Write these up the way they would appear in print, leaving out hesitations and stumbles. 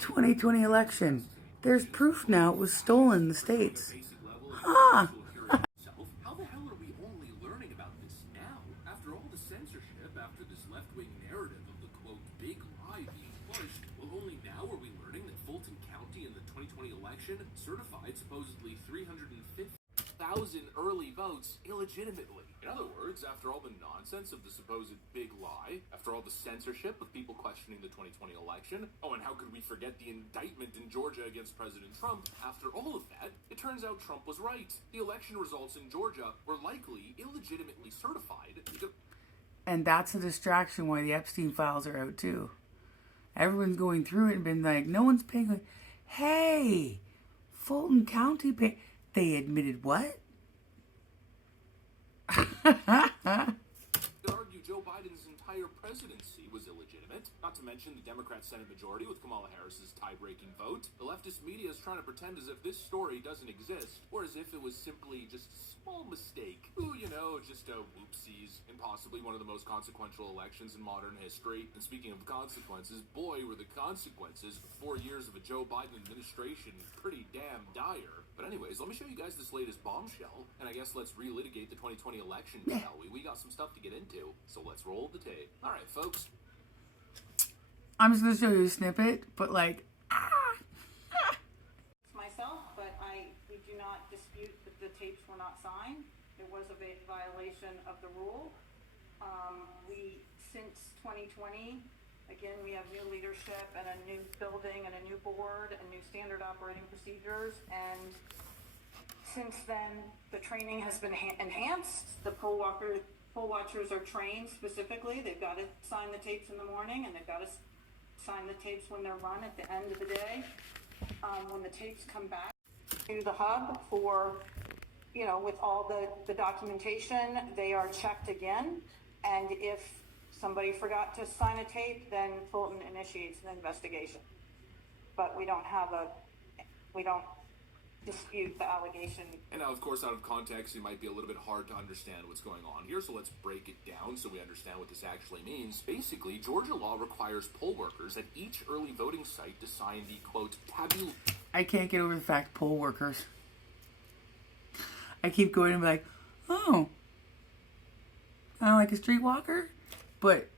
2020 election. There's proof now it was stolen in the States. Huh. How the hell are we only learning about this now? After all the censorship, after this left-wing narrative of the, quote, big lie being pushed, well, only now are we learning that Fulton County in the 2020 election certified supposedly 350,000 early votes illegitimately. In other words, after all the nonsense of the supposed big lie, after all the censorship of people questioning the 2020 election, oh, and how could we forget the indictment in Georgia against President Trump? After all of that, it turns out Trump was right. The election results in Georgia were likely illegitimately certified. And that's a distraction why the Epstein files are out too. Everyone's going through it and been like, no one's paying. Like, hey, Fulton County pay. They admitted what? Could argue Joe Biden's entire presidency was illegitimate, not to mention the Democrat Senate majority with Kamala Harris's tie-breaking vote. The leftist media is trying to pretend as if this story doesn't exist, or as if it was simply just a small mistake. Ooh, you know, just a whoopsies, and possibly one of the most consequential elections in modern history. And speaking of consequences, boy, were the consequences of 4 years of a Joe Biden administration pretty damn dire. But anyways, let me show you guys this latest bombshell, and I guess let's relitigate the 2020 election, shall we? We got some stuff to get into, so let's roll the tape. All right, folks. I'm just going to show you a snippet, but like, myself, but we do not dispute that the tapes were not signed. There was a violation of the rule. Since 2020, again, we have new leadership and a new building and a new board and new standard operating procedures. And since then, the training has been enhanced. The poll watchers are trained specifically. They've got to sign the tapes in the morning, and they've got to sign the tapes when they're run at the end of the day. When the tapes come back to the hub for, with all the documentation, they are checked again. And if somebody forgot to sign a tape, then Fulton initiates an investigation. But we don't dispute the allegation. And now, of course, out of context, it might be a little bit hard to understand what's going on here, so let's break it down so we understand what this actually means. Basically, Georgia law requires poll workers at each early voting site to sign the, quote, tabula. I can't get over the fact poll workers. I keep going and be like, oh, I like a streetwalker, but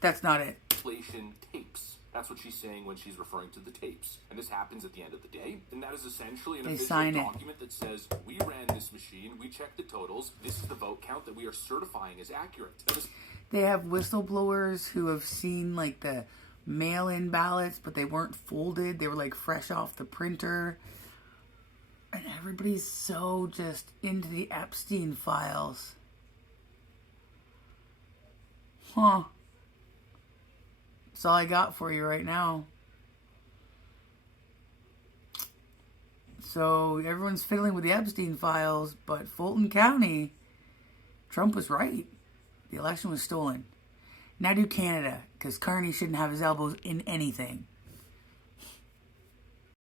that's not it. Tapes. That's what she's saying when she's referring to the tapes. And this happens at the end of the day. And that is essentially an official document that says, we ran this machine, we checked the totals, this is the vote count that we are certifying as accurate. They have whistleblowers who have seen like the mail-in ballots, but they weren't folded. They were like fresh off the printer. And everybody's so just into the Epstein files. Huh. That's all I got for you right now. So everyone's fiddling with the Epstein files, but Fulton County, Trump was right. The election was stolen. Now do Canada, because Carney shouldn't have his elbows in anything.